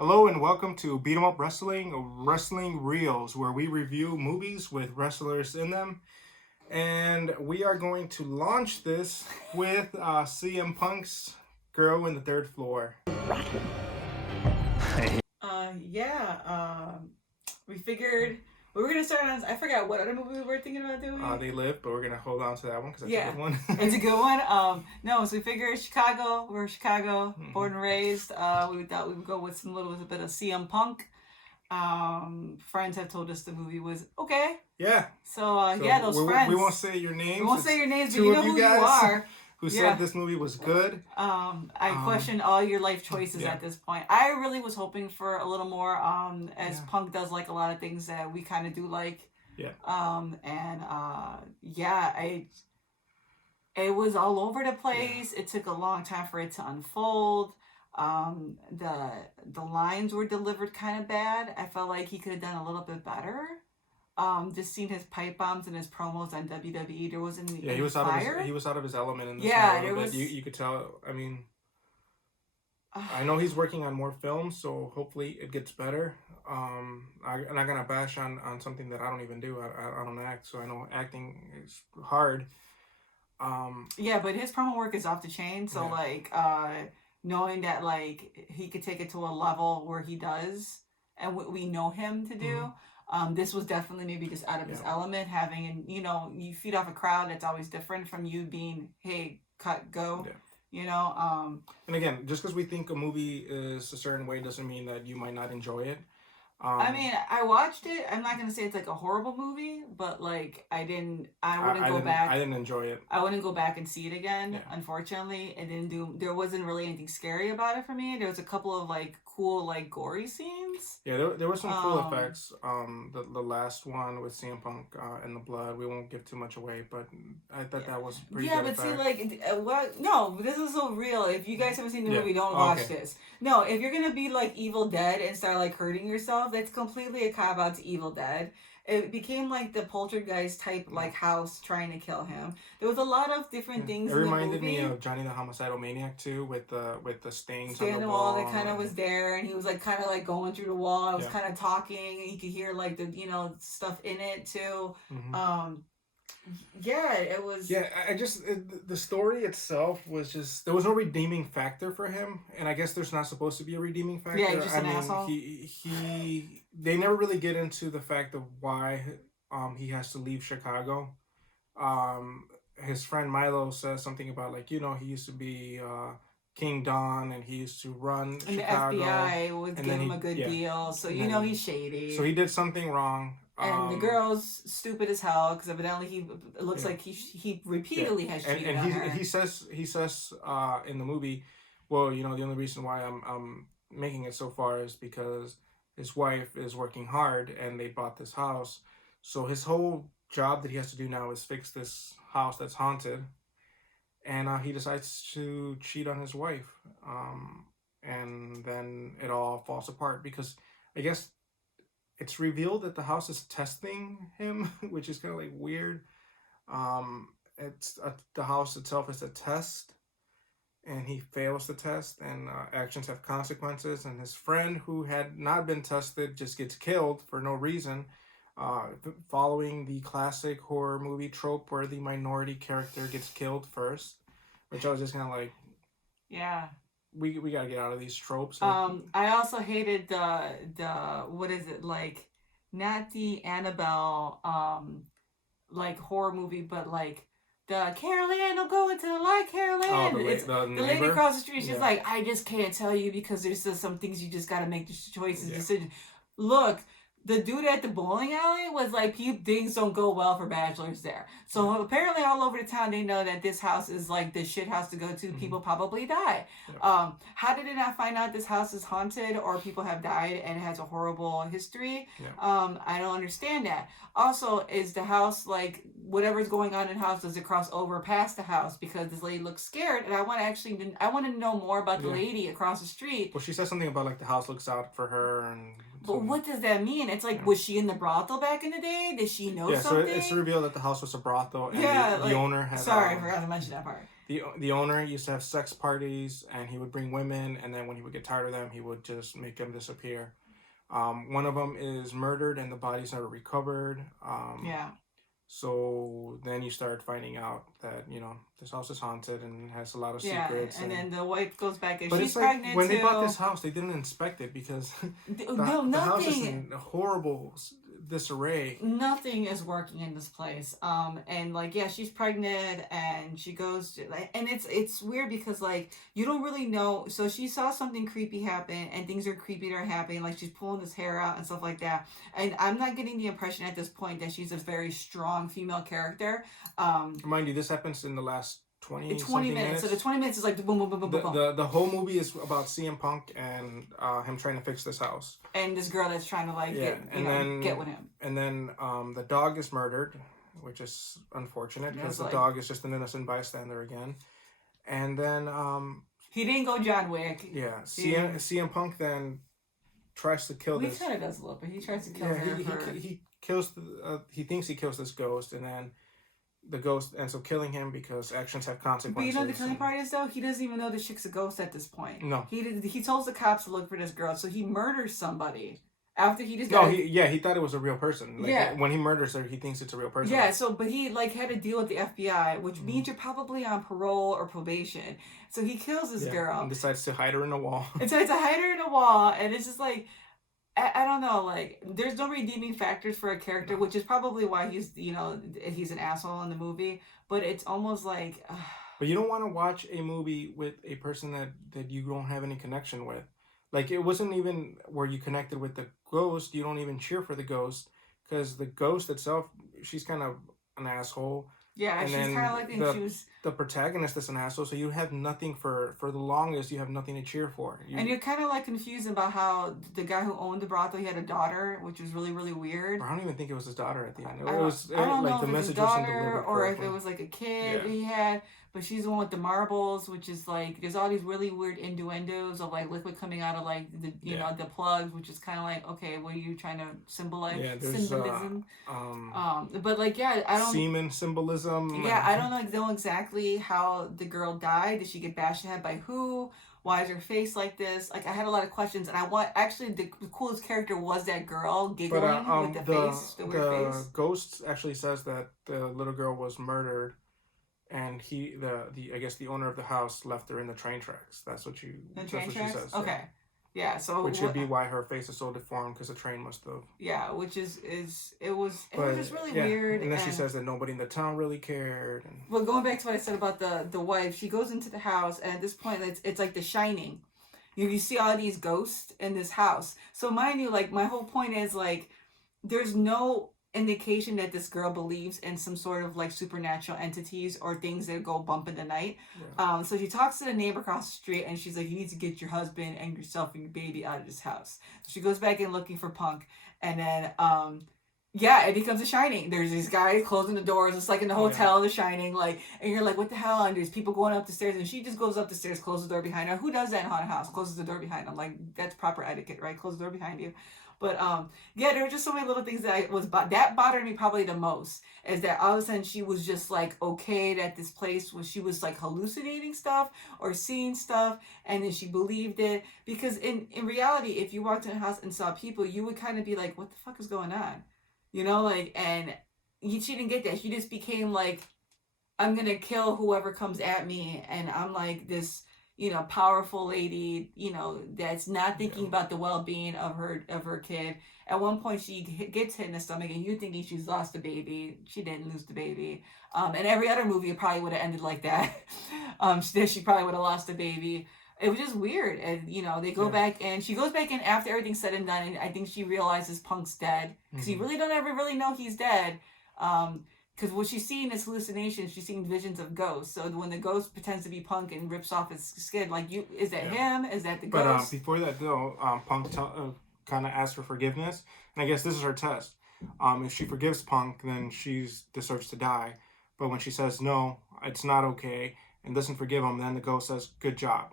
Hello and welcome to Beat 'em Up Wrestling, Wrestling Reels, where we review movies with wrestlers in them. And we are going to launch this with CM Punk's Girl in the Third Floor. We figured we were gonna start on. I forgot what other movie we were thinking about doing. They Live, but we're going to hold on to that one because that's Yeah. a good one. It's a good one. No, so we figured Chicago. We're Chicago, born and raised. We thought we would go with some little bit of CM Punk. Friends have told us the movie was okay. Yeah. So those friends. We won't say your names. We won't say your names, but two you of know you who you guys are. Who said this movie was good. I question all your life choices at this point. I really was hoping for a little more, as Punk does like a lot of things that we kind of do like. Yeah. It was all over the place. Yeah. It took a long time for it to unfold. The lines were delivered kind of bad. I felt like he could have done a little bit better. Just seeing his pipe bombs and his promos on WWE, there wasn't any he was fire. He was out of his element in this. Yeah, there was. You could tell. I mean, I know he's working on more films, so hopefully it gets better. I'm not gonna bash on something that I don't even do. I don't act, so I know acting is hard. Yeah, but his promo work is off the chain. So knowing that he could take it to a level where he does, and what we know him to do. This was definitely maybe just out of his element, you feed off a crowd. That's always different from you being, hey, cut, go. Yeah. And again, just because we think a movie is a certain way doesn't mean that you might not enjoy it. I mean, I watched it. I'm not gonna say it's like a horrible movie, but I wouldn't go back. I didn't enjoy it. I wouldn't go back and see it again. Yeah. Unfortunately, there wasn't really anything scary about it for me. There was a couple of cool gory scenes. Yeah, there were some cool effects. The last one with CM Punk and the blood. We won't give too much away, but I thought that was pretty. Yeah, but effect. See, what? No, this is so real. If you guys haven't seen the movie, don't watch this. No, if you're gonna be like Evil Dead and start hurting yourself, that's completely a cop out to Evil Dead. It became the poltergeist type house trying to kill him. There was a lot of different things. It reminded me of Johnny the Homicidal Maniac too, with the stains on the wall that kind of was there, and he was kind of going through the wall. I was kind of talking, and you could hear the stuff in it too. Mm-hmm. Yeah, it was. Yeah, the story itself was just, there was no redeeming factor for him, and I guess there's not supposed to be a redeeming factor. Yeah, he's just an asshole. They never really get into the fact of why he has to leave Chicago. His friend Milo says something about he used to be King Don, and he used to run and Chicago. The FBI would give him a good deal, so he's shady. So he did something wrong. And the girl's stupid as hell because evidently it looks like he repeatedly has cheated on her. He says in the movie, well, the only reason why I'm making it so far is because his wife is working hard and they bought this house. So his whole job that he has to do now is fix this house that's haunted. And he decides to cheat on his wife. And then it all falls apart because I guess it's revealed that the house is testing him, which is kind of weird. It's the house itself is a test, and he fails the test, and actions have consequences. And his friend, who had not been tested, just gets killed for no reason, following the classic horror movie trope where the minority character gets killed first, which I was just kind of yeah. We gotta get out of these tropes. I also hated the what is it not the Annabelle horror movie, but the Carol Ann will go into the light, Carol Ann. The lady across the street. She's I just can't tell you because there's just some things you just gotta make choices, decisions. Look. The dude at the bowling alley was things don't go well for bachelors there. So apparently all over the town they know that this house is the shit house to go to. Mm-hmm. People probably die. Yeah. How did it not find out this house is haunted or people have died and it has a horrible history? Yeah. I don't understand that. Also, is the house whatever's going on in the house, does it cross over past the house? Because this lady looks scared, and I want to know more about the lady across the street. Well, she says something about the house looks out for her and. But what does that mean? It's was she in the brothel back in the day? Did she know something? So it's revealed that the house was a brothel, and the owner had. Sorry, I forgot to mention that part. the owner used to have sex parties, and he would bring women, and then when he would get tired of them, he would just make them disappear. One of them is murdered, and the body's never recovered. Yeah. So then you start finding out that, you know, this house is haunted and has a lot of secrets. And then the wife goes back and but she's it's like, pregnant when too. they bought this house, they didn't inspect it because the house is in horrible disarray. Nothing is working in this place. And like, yeah, she's pregnant and she goes to, like, and it's weird because like you don't really know. So she saw something creepy happen, and things are creepy that are happening. Like she's pulling this hair out and stuff like that. And I'm not getting the impression at this point that she's a very strong female character. Mind you, this happens in the last 20 minutes. So the 20 minutes is like boom, boom, boom, boom, boom. The whole movie is about CM Punk and him trying to fix this house. And this girl that's trying to like get with him. And then the dog is murdered, which is unfortunate because the dog is just an innocent bystander again. And then he didn't go John Wick. Yeah, CM Punk then tries to kill this. He kind of does a little bit. He tries to kill her. He kills. He thinks he kills this ghost, and then the ghost ends up killing him because actions have consequences. But you know the funny part is though, he doesn't even know the chick's a ghost at this point. No. He tells the cops to look for this girl, so he murders somebody after he just. He thought it was a real person. Like, when he murders her, he thinks it's a real person. Yeah. So, but he like had to deal with the FBI, which means you're probably on parole or probation. So he kills this girl and decides to hide her in a wall. And it's just like. I don't know, like, there's no redeeming factors for a character, which is probably why he's an asshole in the movie, but it's almost like... But you don't want to watch a movie with a person that you don't have any connection with. Like, it wasn't even where you connected with the ghost, you don't even cheer for the ghost, because the ghost itself, she's kind of an asshole. Yeah, and she's kind of like... The protagonist is an asshole, so you have nothing for the longest, you have nothing to cheer for. And you're kind of like confused about how the guy who owned the brothel, he had a daughter, which was really, really weird. I don't even think it was his daughter at the end. I don't know if it was his daughter or if it was like a kid he had, but she's the one with the marbles, which is like, there's all these really weird innuendos of like liquid coming out of like the the plugs, which is kind of like, okay, what are you trying to symbolize? Yeah, there's symbolism. But like, yeah, I don't... Semen symbolism. Yeah, I don't know exactly how the girl died. Did she get bashed in the head by who? Why is her face like this? Like, I had a lot of questions, and the coolest character was that girl giggling with the weird face. The ghost actually says that the little girl was murdered, and I guess the owner of the house left her in the train tracks. That's what she says. Okay. Yeah, so which would be why her face is so deformed, because the train must have. Yeah, which is it was just really weird. And then she says that nobody in the town really cared. Well, going back to what I said about the wife, she goes into the house, and at this point, it's like The Shining. You see all these ghosts in this house. So mind you, like, my whole point is like, there's no indication that this girl believes in some sort of like supernatural entities or things that go bump in the night. Yeah. So she talks to the neighbor across the street, and she's like, you need to get your husband and yourself and your baby out of this house. So she goes back in looking for Punk, and then it becomes The Shining. There's these guys closing the doors. It's like in the hotel, The Shining, like, and you're like, what the hell? And there's people going up the stairs, and she just goes up the stairs, closes the door behind her. Who does that in a haunted house? Closes the door behind them. Like, that's proper etiquette, right? Close the door behind you. But there were just so many little things that bothered me probably the most, is that all of a sudden she was just like okayed at this place where she was like hallucinating stuff or seeing stuff, and then she believed it. Because in reality, if you walked in a house and saw people, you would kind of be like, what the fuck is going on? You know, like, and she didn't get that. She just became like, I'm gonna kill whoever comes at me, and I'm like this, powerful lady, that's not thinking about the well-being of her kid. At one point, she gets hit in the stomach, and you're thinking she's lost the baby. She didn't lose the baby. And every other movie, it probably would have ended like that. She probably would have lost the baby. It was just weird. And, they go back, and she goes back in after everything's said and done, and I think she realizes Punk's dead. Because you really don't ever really know he's dead. Because what she's seeing is hallucinations. She's seeing visions of ghosts. So when the ghost pretends to be Punk and rips off his skin, like, is that him? Is that the ghost? But before that, though, Punk kind of asks for forgiveness. And I guess this is her test. If she forgives Punk, then she deserves to die. But when she says, no, it's not okay, and doesn't forgive him, then the ghost says, good job.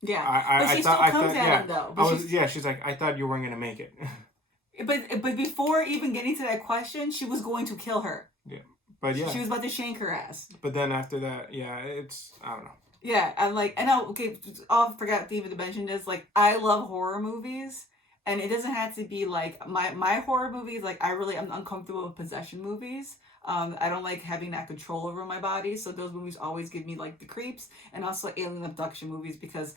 Yeah. But she still comes at him, though. She's like, I thought you weren't going to make it. But before even getting to that question, she was going to kill her. Yeah. But yeah, she was about to shank her ass. But then after that, yeah, it's I don't know. Yeah, I'm like, I know. Okay, I forgot to even mention this. Like, I love horror movies, and it doesn't have to be like my horror movies. Like, I'm uncomfortable with possession movies. I don't like having that control over my body, so those movies always give me like the creeps, and also alien abduction movies because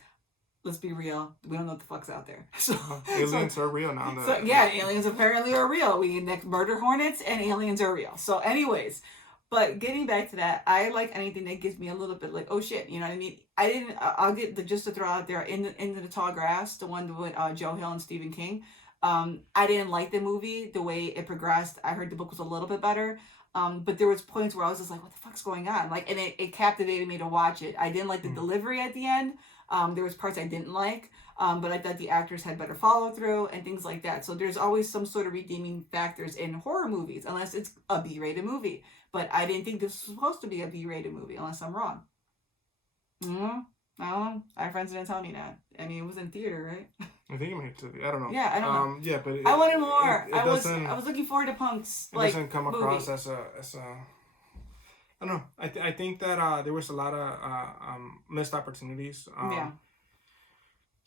let's be real, we don't know what the fuck's out there. So aliens are real now. So yeah, aliens apparently are real. We murder hornets and aliens are real. So anyways, but getting back to that, I like anything that gives me a little bit like, oh shit, you know what I mean? I'll get just to throw out there, Into the Tall Grass, the one with Joe Hill and Stephen King. I didn't like the movie, the way it progressed. I heard the book was a little bit better. But there was points where I was just like, what the fuck's going on? Like, and it captivated me to watch it. I didn't like the delivery at the end. There was parts I didn't like, but I thought the actors had better follow through and things like that. So there's always some sort of redeeming factors in horror movies, unless it's a B-rated movie. But I didn't think this was supposed to be a B-rated movie, unless I'm wrong. I don't know. Our friends didn't tell me that. I mean, it was in theater, right? I think it might be. I don't know. Yeah, I don't know. Yeah, but I wanted more. It I was looking forward to Punk's. It doesn't come across as a. I don't know. I think that there was a lot of missed opportunities. Yeah.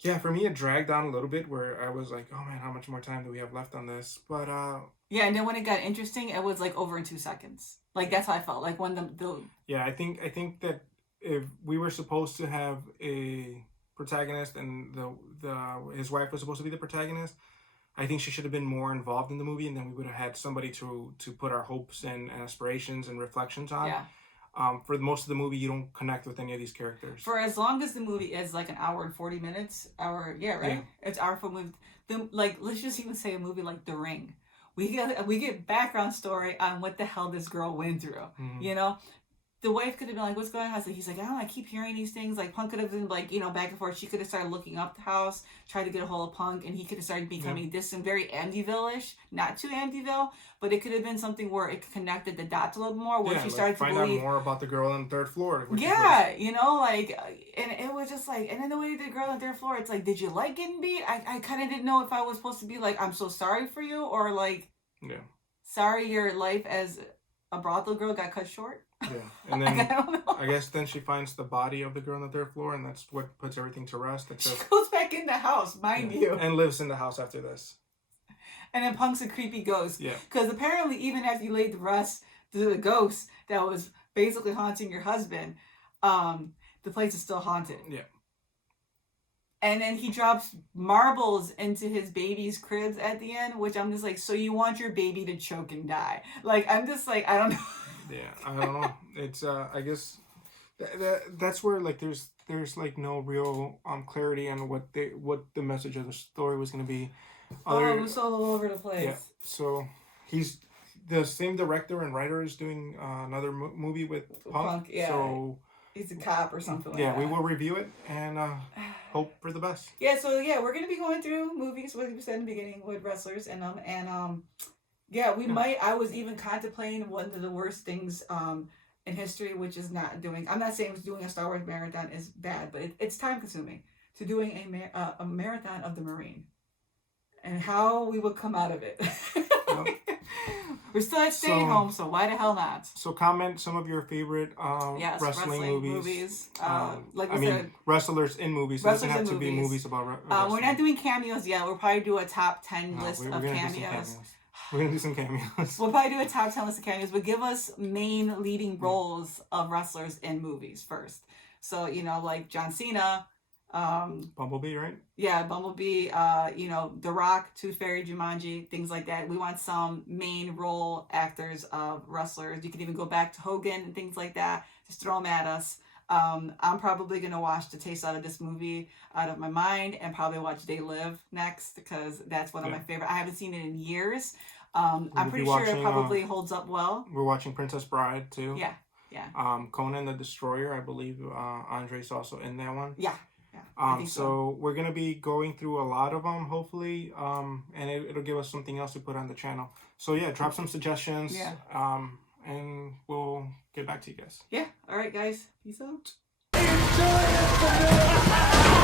Yeah, for me it dragged on a little bit where I was like, oh man, how much more time do we have left on this? But yeah, and then when it got interesting, it was like over in 2 seconds. Like that's how I felt. Like when the yeah, I think that if we were supposed to have a protagonist and his wife was supposed to be the protagonist, I think she should have been more involved in the movie, and then we would have had somebody to put our hopes and aspirations and reflections on. Yeah. For most of the movie, you don't connect with any of these characters. For as long as the movie is like an hour and 40 minutes, right? Yeah. It's hour for movie. Like, let's just even say a movie like The Ring. We get background story on what the hell this girl went through. Mm-hmm. You know, the wife could have been like, "What's going on?" So he's like, "I don't know, I keep hearing these things." Like Punk could have been like, you know, back and forth. She could have started looking up the house, tried to get a hold of Punk, and he could have started becoming distant, very Amityville-ish. Not too Amityville, but it could have been something where it connected the dots a little more. Where she started to find out more about the girl on the third floor. Yeah, you know, like, and it was just like, and then the way the girl on the third floor, it's like, did you like getting beat? I kind of didn't know if I was supposed to be like, I'm so sorry for you, or like, sorry your life as a brothel girl got cut short. Yeah, and then I guess then she finds the body of the girl on the third floor, and that's what puts everything to rest. She goes back in the house, mind you, and lives in the house after this. And then Punk's a creepy ghost. Yeah, because apparently even after you laid the rest to the ghost that was basically haunting your husband, the place is still haunted. Yeah. And then he drops marbles into his baby's cribs at the end, which I'm just like, so you want your baby to choke and die? Like, I'm just like, I don't know. Yeah, I don't know. It's I guess that's where like there's like no real clarity on what the message of the story was going to be. It was all over the place. Yeah. So he's the same director and writer is doing another movie with Punk. Yeah. So he's a cop or something like that. Yeah, we will review it and hope for the best. Yeah. So yeah, we're gonna be going through movies, like we said in the beginning, with wrestlers in them, and yeah, we might. I was even contemplating one of the worst things in history, which is not doing. I'm not saying doing a Star Wars marathon is bad, but it's time consuming to doing a marathon of the Marine, and how we would come out of it. Well, we're still at staying home, so why the hell not? So comment some of your favorite wrestling movies. Like I said, wrestlers in movies. It doesn't have to be movies about wrestling. We're not doing cameos yet. We'll probably do a top 10 list of cameos. We're going to do some cameos. We'll probably do a top 10 list of cameos, but give us main leading roles of wrestlers in movies first. So, you know, like John Cena. Bumblebee, right? Yeah, Bumblebee, you know, The Rock, Tooth Fairy, Jumanji, things like that. We want some main role actors of wrestlers. You can even go back to Hogan and things like that. Just throw them at us. I'm probably going to watch The Taste Out of this movie out of my mind and probably watch They Live next because that's one of my favorite. I haven't seen it in years. I'm pretty sure it probably holds up well. We're watching Princess Bride too. Yeah. Conan the Destroyer, I believe Andre's also in that one. Yeah. So we're going to be going through a lot of them, hopefully, and it'll give us something else to put on the channel. So yeah, drop some suggestions. Yeah. And we'll get back to you guys. Yeah. All right, guys. Peace out.